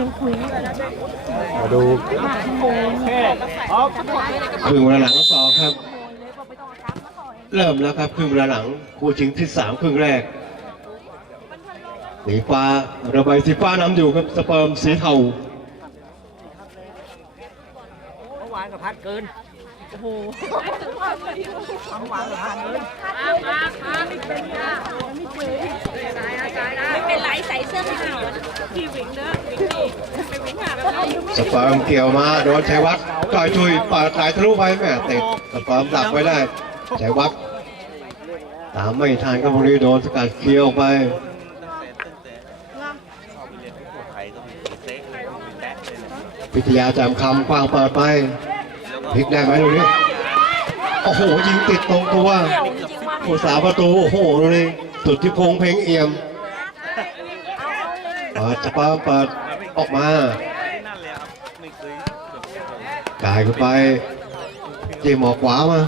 มาดูครึ่งเวลาหลังสองครับเริ่มแล้วครับครึ่งเวลาหลังคู่ชิงที่3ครึ่งแรกสีฟ้าระบายสีฟ้านำอยู่ครับสเปิร์มสีเทาเมื่อวานกับพัดเกินโอ้โหเมื่อวานกับพัดเกินไม่เป็นไรใส่เสื้อขาวพี่วิ่งเด้อวิ่งดีไปวิ่งหาแบบนั้นสเปิร์มเกี่ยวมาโดนชัยวัฒน์จ่อยชุยเปิดสายทะลุไปแม่ติดสเปิร์มดักไว้ได้ชัยวัฒน์ตามไม่ทันครับพวกนี้โดนสกัดเคี้ยวไปพิทยาจำคำกว้างเปิดไปพลิกได้ไหมตรงนี้โอ้โหยิงติดตรงตัวผู้สาประตูโอ้โหตรงนี้สุดที่พงเพลงเอี่ยมเปิดจะเปิดออกมากายเข้าไปเจมอขวามา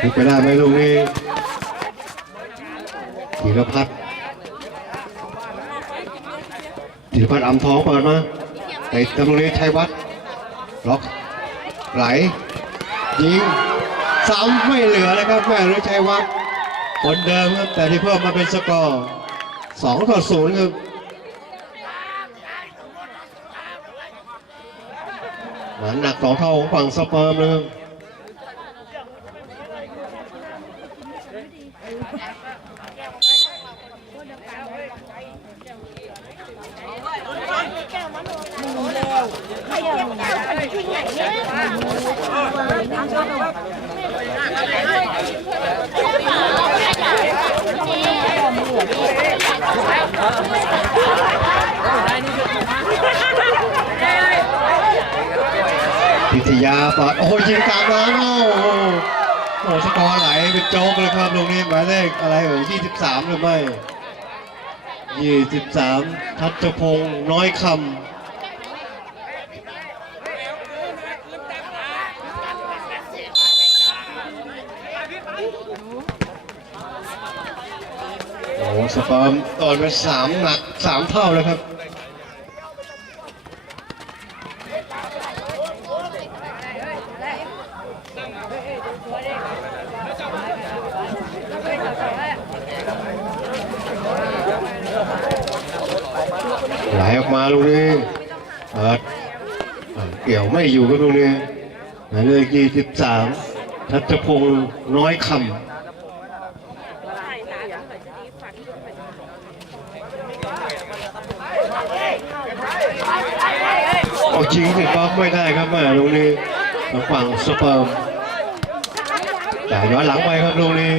พลิกไปได้ไหมลูกนี้ธีรพัฒน์อำทองเปิดมาแต่ตรงนี้ชัยวัฒน์ล็อกไหลยิงซ้ำไม่เหลือเลยครับแม่หรือชัยวัฒน์คนเดิมครับแต่ที่เพิ่มมาเป็นสกอร์2-0ครับหนัก2 เท่าของฝั่งสเปิร์มเลยพิทยาปอดโอ้โหยิงกลางน้ำโอ้โหสกอร์ไหลเป็นโจ๊กเลยครับตรงนี้หมายเลขอะไร23หรือไม่23ทัชพงษ์น้อยคำโอ้สเปิร์มตอนเป็น3หนัก3 เท่าเลยครับไหลออกมาลูกนี้เปิดเกี่ยวไม่อยู่กับลูกนี้หมายเลข23ทัชพงษ์น้อยคำเอาจริงติดบล็อกไม่ได้ครับแม่ลูกนี้ทางฝั่งสเปิร์มแต่ย้อนหลังไปครับลูกนี้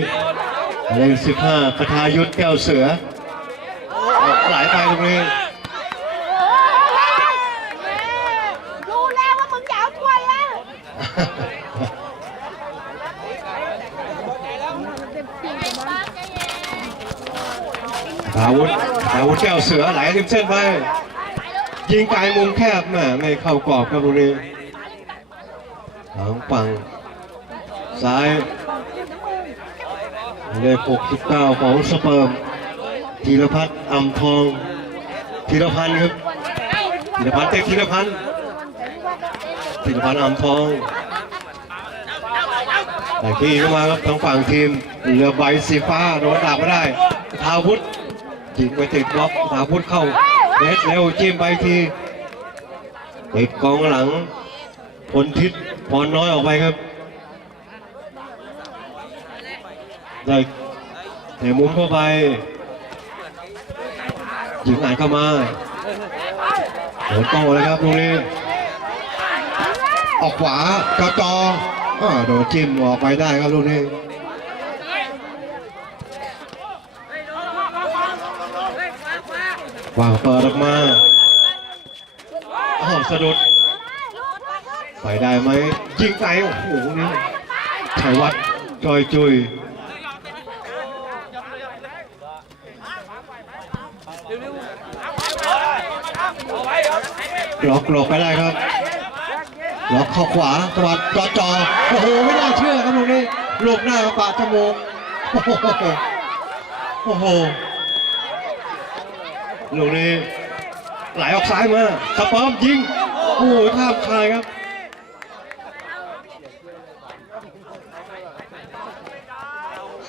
เลข15คทายุทธแก้วเสือไหลไปลูกนี้รู้แล้วว่ามึงจะเอาถ้วยแล้วอาวุธแก้วเสือไหลริมเส้นไปยิงไกลมุมแคบไม่เข้ากรอบครับลูกนี้ทางฝั่งซ้ายเลข69ของสเปิร์มธีรพัฒน์อำทองธีรพันธ์ครับธีรพันธ์เตะธีรพันธ์อำทองแต่ที่เข้ามาครับทางฝั่งทีมเรือใบสีฟ้าโดนดับไม่ได้ทาวุธยิงไปติดบล็อกทาวุธเข้าเร็วจิ้มไปทีติดกองหลังพลทิศพรน้อยออกไปครับได้เตะมุมเข้าไปยิงอ่านเข้ามาโดนโต้เลยครับตรงนี้ออกขวากระจอโดนจิ้มออกไปได้ครับลูกนี้วางเปิดออกมาสะดุดไปได้ไหมยิงไกลโอ้โหนี่ชัยวัฒน์จอยจุยล็อกไปได้ครับล็อกเข้าขวาตวัดจ่อโอ้โหไม่น่าเชื่อครับลูกนี้ลูกหน้ากระปะจมูกโอ้โห ลูกนี้ไหลออกซ้ายมาสปอมยิงโอ้โหข้ามคายครับ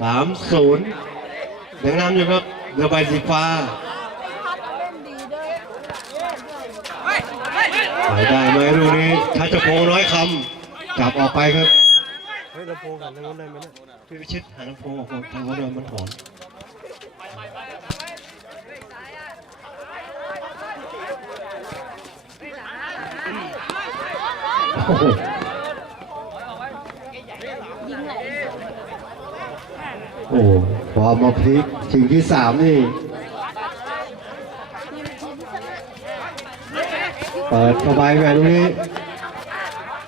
3-0ยังนำอยู่ครับเรือใบสีฟ้าไปได้ไหมลูกนี้ชัชพงษ์น้อยคำจับออกไปครับเฮ้ยลำโพงหันทางโน้นได้ไหมเนี่ยพี่วิชิตหันลำโพงออกทางโน้นเลยมันหอนโอ้โหโอ้พอมาพลิกชิงที่3นี่เปิดเข้าไปแบบนี้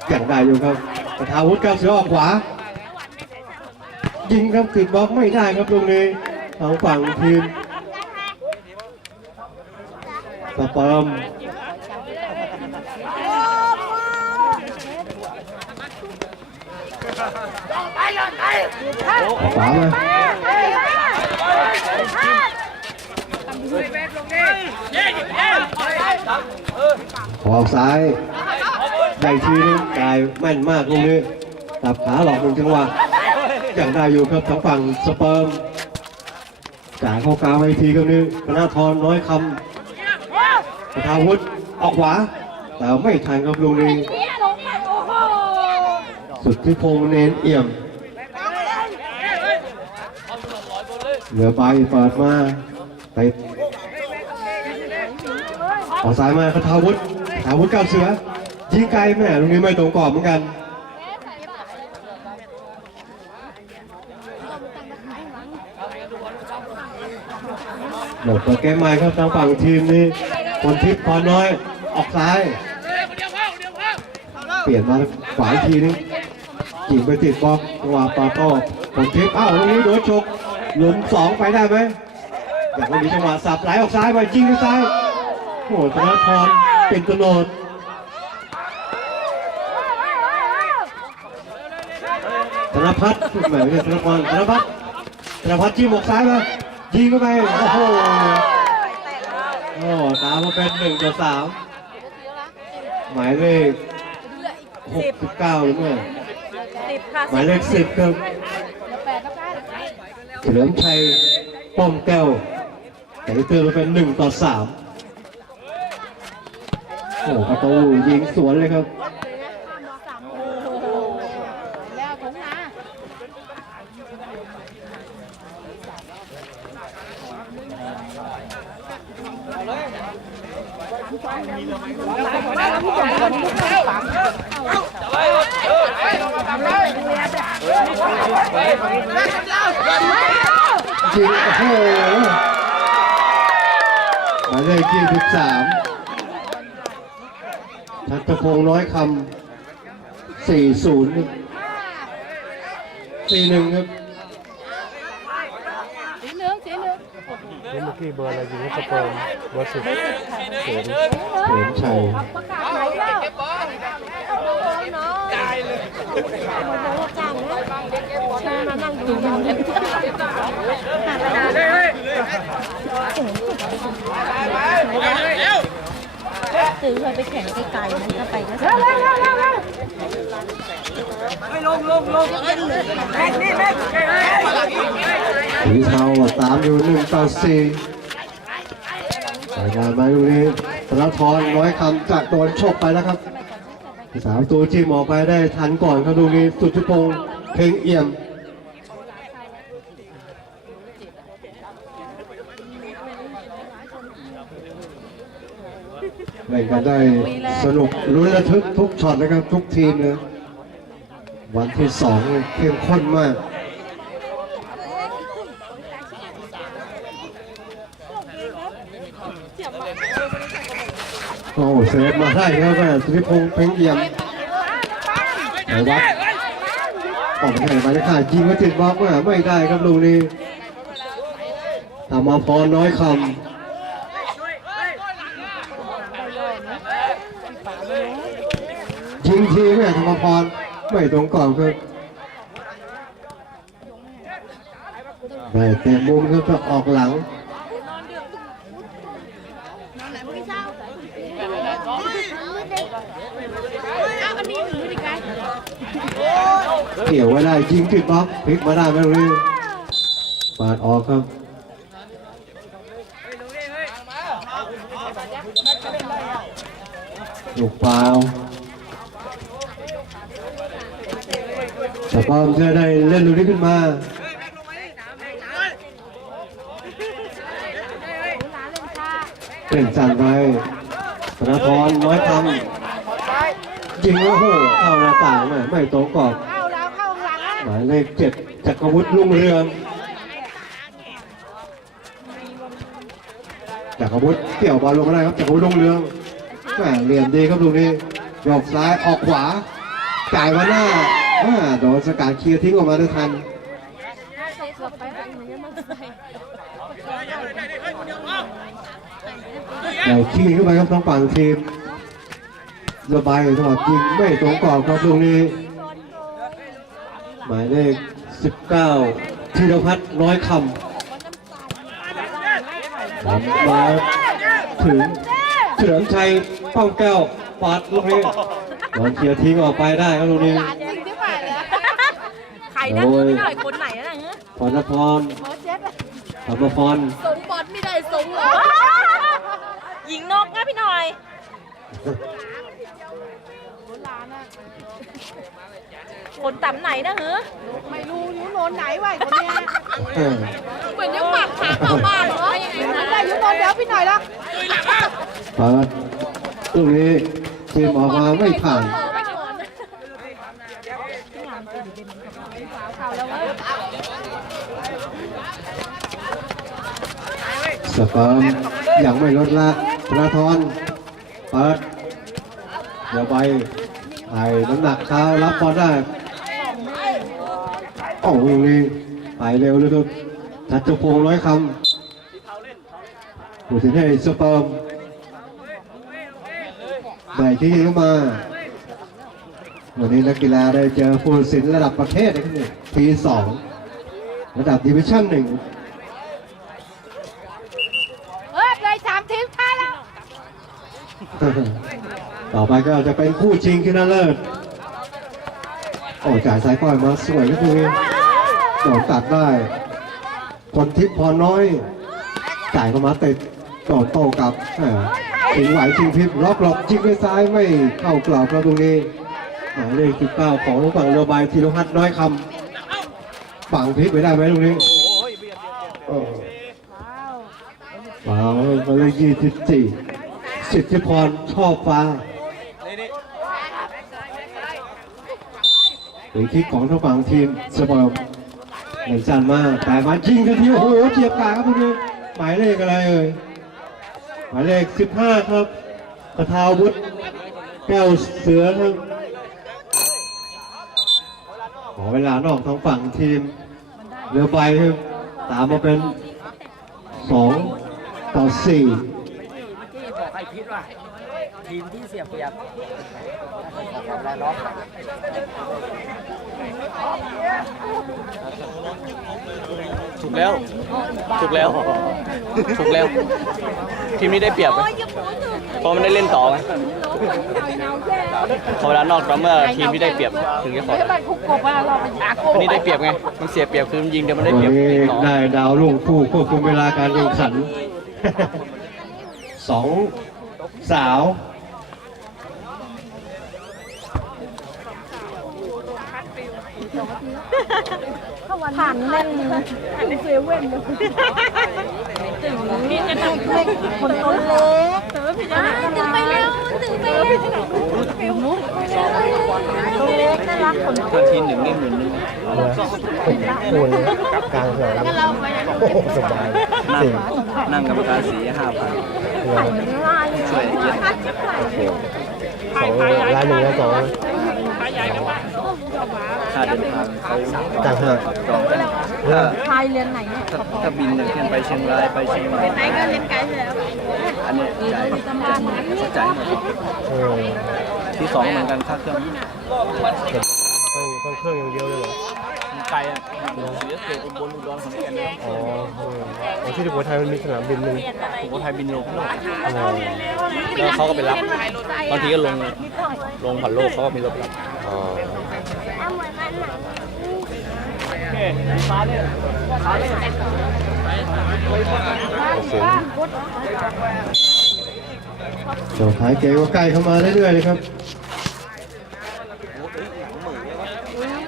อย่างได้อยู่ครับกระทาวุฒิก้าวเสือออกขวายิงครับติดบล็อกไม่ได้ครับตรงนี้ทางฝั่งทีมสเปิร์มขวามาออกซ้ายได้ทีนึงกายแม่นมากตรงนี้ตับขาหลอกหนึ่งจังหวะอย่างได้อยู่ครับทางฝั่งสเปิร์มจ่ายเข้ากลางไปทีครับนี้ธนาธรน้อยคำกระทาวุฒิออกขวาแต่ไม่ทันครับลุงนี้สุดที่พงษ์เน้นเอี่ยมเหลือไปเปิดมาไปออกซ้ายมากระทาวุฒิก้าวเสือยิงไกลแม่ตรงนี้ไม่ตรงกรอบเหมือนกันหมดตัวเกมใหม่ครับทางฝั่งทีมนี้คนทิพย์พอน้อยออกซ้ายเปลี่ยนมาขวาอีกทีนึงยิงไปติดบล็อกจังหวะปาโต้คนทิพย์ตรงนี้โดนชกหลุม2ไปได้ไหมอย่างวันนี้จังหวะสับไหลออกซ้ายไปยิงด้วยซ้ายโอ้โหธนาธรเป็นตัวโนดธนพัฒน์แหมไม่ใช่ธนพรธนพัฒน์จิ้มออกซ้ายมายิงเข้าไปโอ้โหตามมาเป็น1-3หมายเลข69หรือไม่หมายเลข10ครับเฉลิมชัยป้อมแก้วแต่ที่เตือนมาเป็น1-3โอ้ประตูยิงสวนเลยครับจริงโอ้โหหมายเลข23ชัชพงษ์น้อยคำ40 41ครับเมื่อกี้เบอร์อะไรยิงให้สเปิร์มเบอร์10เฉลิมชัยซื้อเคยไปแข่งไกลๆมันก็ไปก็สไม่ลงสีเทาตามอยู่1-4รายงานมาตรงนี้ธนาธรน้อยคำจากโดนชกไปแล้วครับ3ตัวจิ้มออกไปได้ทันก่อนครับตรงนี้สุทธิพงษ์เพ็งเอี่ยมเล่นกันได้สนุกลุ้นระทึกทุกช็อตนะครับทุกทีมเลยวันที่2เข้มข้นมากโอ้เซฟมาได้ครับสุทธิพงษ์เพ็งเอี่ยมไอ้วัดออกไปไหนมาได้ค่ะยิงมาติดบล็อกไม่ได้ครับลูกนี้ธรรมพรน้อยคำยิงทีธรรมพรไม่ตรงกรอบครับได้เตะมุมครับจะออกหลัง เกี่ยวไว้ได้ยิงติดบล็อกพลิกมาได้ไหมตรงนี้ปาดออกครับลูกเปล่าแต่ป้อมจะได้เล่นลูกนี้ขึ้นมาเป็นสั่งไปธนพรน้อยคำยิงโอ้โหเข้าหน้าต่างไม่ตรงกรอบ เข้าแล้วเข้าหลังแล้ว หมายเลข7จักรวุฒิรุ่งเรืองจักรวุฒิเกี่ยวบอลลงมาได้ครับจักรวุฒิรุ่งเรืองแหม่เหลี่ยมดีครับตรงนี้โยกซ้ายออกขวาจ่ายมาหน้าโดนสกัดเคลียร์ทิ้งออกมาได้ทันใหญ่ขี้เข้าไปครับทั้งฝั่งทีมระบายตลอดยิงไม่ตรงกรอบครับตรงนี้หมายเลข19ธีรพัฒน์น้อยคำมาถึงเฉลิมชัยเป้าแก้วปาดลูกนี้โดนเคลียร์ทิ้งออกไปได้ครับลูกนี้ ใครนะไม่หน่อยคนไหนนะเงี้ย พรณพรธรรมพร สงบอลไม่ได้สงเหรอยิงนกนะพี่หน่อยคนต่ำไหนนะเหรอไม่รู้อยู่โนนไหนวะคนเนี้ยเหมือนยังปากขาเข้าบ้านเหรอไม่ได้อยู่โนนเดี๋ยวพี่หน่อยละ เปิดลูกนี้ทีมออกมาไม่ผ่านสเปิร์มยังไม่ลดละธนาธรเปิดเดี๋ยวไปไอ้น้ำหนักเท้ารับบอลได้โอ้ยนี่ไปเร็วเลยครับทัชพงษ์ร้อยคำผู้สินให้สเปิร์มได้ที่เข้ามาวันนี้นักกีฬาได้เจอผู้ตัดสินระดับประเทศนะครับปี2ระดับดิวิชั่น1เลย3 ทีมท้ายแล้ว ต่อไปก็จะเป็นคู่ชิงชนะเลิศโอ้จ่ายสายปล่อยมาสวยก็คือโดนตัดได้คนทิพย์พรน้อยจ่ายเข้ามาติดโดนโต้กลับชิงไหวชิงพริบล็อกหลบจิกด้วยซ้ายไม่เข้ากรอบแล้วตรงนี้หมายเลข19ของฝั่งเรือใบธีรพัฒน์น้อยคำฝั่งพริบไปได้ไหมตรงนี้ว้าวหมายเลข24สิทธิพรชอบฟ้าเป็นคิกของทางฝั่งทีมสเปิร์มเหมือนสันมากแต่มายิงกันทีโอ้โหเจียบกาครับตรงนี้หมายเลขอะไรเอ่ยหมายเลข15ครับกระทาวุฒิแก้วเสือครับขอเวลานอกทางฝั่งทีมเรือใบครับตามมาเป็น2-4บอกให้พิษว่าทีมที่เสียเปรียบแล้วเนาะ ถูกแล้ว ถูกแล้ว ถูกแล้ว ทีมนี้ได้เปรียบไหมเพราะมันได้เล่นต่อไงพอเวลานอกเราเมื่อทีมที่ได้เปรียบถึงจะขออันนี้ได้เปรียบไง มันเสียเปรียบคือมันยิงเดี๋ยวมันได้เปรียบต่อ ได้ดาวรุ่งผู้ควบคุมเวลาการแข่งขัน 2 สาวผ่านเล่นถึงเซเว่นเลยพี่จะทำเล็กคนตัวเล็กแต่ว่าพี่จะถึงไปเร็วถึงไปเร็วฟิวนู้นตัวเล็กน่ารักคน ถ้าทีมหนึ่งได้10,000กลางหัว งั้นเราไป สบาย นั่งกรรมการ4-5,000ช่วยเยอะ รายหนึ่งแล้ว2ค่าเดินทางเขา ต่างหาก จองกัน พายเรียนไหนเนี่ย ถ้าบินอย่างเช่นไปเชียงรายไปเชียงใหม่ ไหนก็เรียนไกลแล้ว อันนี้จ่ายเขาจ่ายหมดที่2เหมือนกันค่าเครื่อง ต้องเครื่องอย่างเดียวเลยเหรอ ค ไกลอ่ะศรีสะเกษอุบลอุดรขอนแก่น อ๋ออ๋อที่สุโขทัยมันมีสนามบินหนึ่ง สุโขทัยบินลงข้างนอก อ๋อ แล้วเขาก็ไปรับบางทีก็ลงผ่านโลกเขาก็มีรถรับ อ๋อ โอเคฟ้าเนี่ยฟ้าเนี่ย เสียง ช่วงท้ายเกมก็ใกล้เข้ามาเรื่อยๆเลยครับ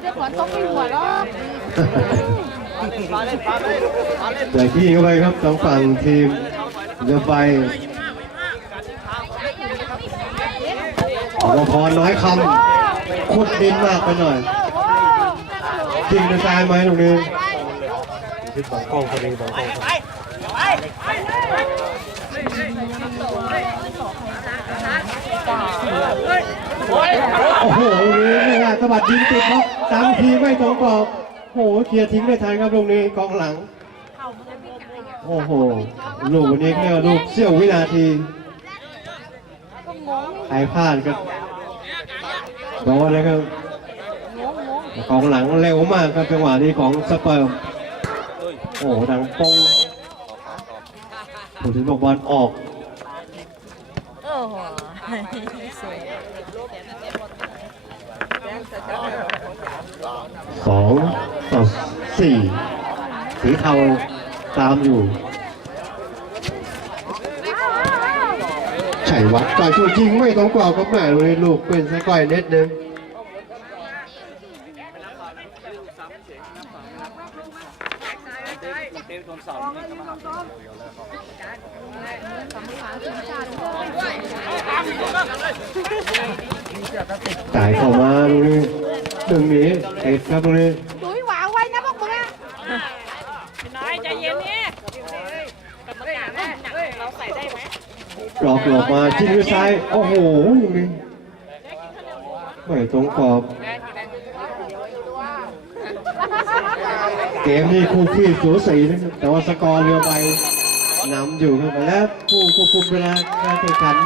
เดี๋ยวก่อนต้องมีหัวล้อ แต่ที่เข้าไปครับทางฝั่งทีมเรือใบอภพรน้อยคำขุดดินมากไปหน่อยจริงจะตายไหมตรงนี้ ทิศสองกล้องพอดีสองกล้อง โอ้โหนี่ฮะสะบัดยิงติดครับ3 ทีไม่ตรงกรอบโอ้โหเคลียร์ทิ้งได้ทันครับตรงนี้กองหลังโอ้โหลูกวันนี้เนี่ยลูกเสี้ยววินาทีใครพลาดครับโดนเลยครับกองหลังเร็วมากครับจังหวะนี้ของสเปิร์มโอ้โหดังปงผู้ถึงบอกบอลออก โอ้โห 2-4สีเทาตามอยู่ชัยวัฒน์ก่อนช่วยยิงไม่ต้องกรอบครับแม่เลยลูกเป็นสก้อยเน็ตนึงจ่ายเข้ามาตรงนี้ตรงนี้เตะครับตรงนี้ ดุยหวางไว้นะพวกมึงอะน้อยใจเย็นนี่เราใส่ได้ไหม หลอกมาจิ้มด้วยซ้ายโอ้โหตรงนี้ไม่ตรงกรอบเกมนี้คู่ขี้สูสีนะครับแต่ว่าสกอร์เรือใบนำอยู่ครับและผู้ควบคุมเวลาการแข่งขัน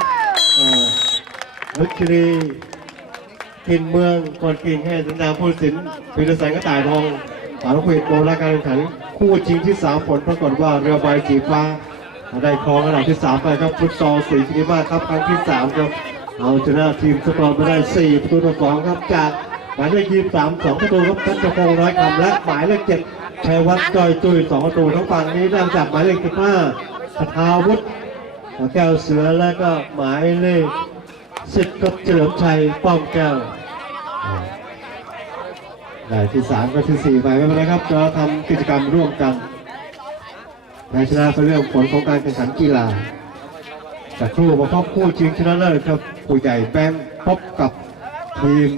นุชรีกินเมืองก่อนกินให้สัญญาผู้สินพิรศักดิ์กระต่ายทองสารคุยโดนรายการแข่งขันคู่จริงที่ 3 ผลปรากฏว่าเรือใบสีฟ้าได้ครองอันดับที่ 3 ไปครับฟุตซอลสีพิมพ์ครับครั้งที่ 3 ครับเอาชนะทีมสกอร์ไปได้4 ประตูต่อ 2 ครับจากหมายเลข23 2 ประตูครับทัชพงษ์น้อยคำและหมายเลข7ชัยวัฒน์จอยจุ้ย2 ประตูทั้งฝั่งนี้ได้จากหมายเลข15คทาวุฒิแก้วเสือและก็หมายเลข10กับเฉลิมชัยป้อมแก้วได้ที่ 3กับที่ 4 ไปไม่เป็นไรครับจะทำกิจกรรมร่วมกันในชนะเป็นเรื่องผลของการแข่งขันกีฬาแต่ครู่มาพบคู่ชิงชนะเลิศครับผู้ใหญ่แป้งพบกับทีม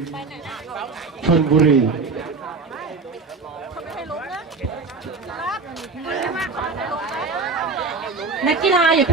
ชลบุรี นักกีฬาอย่า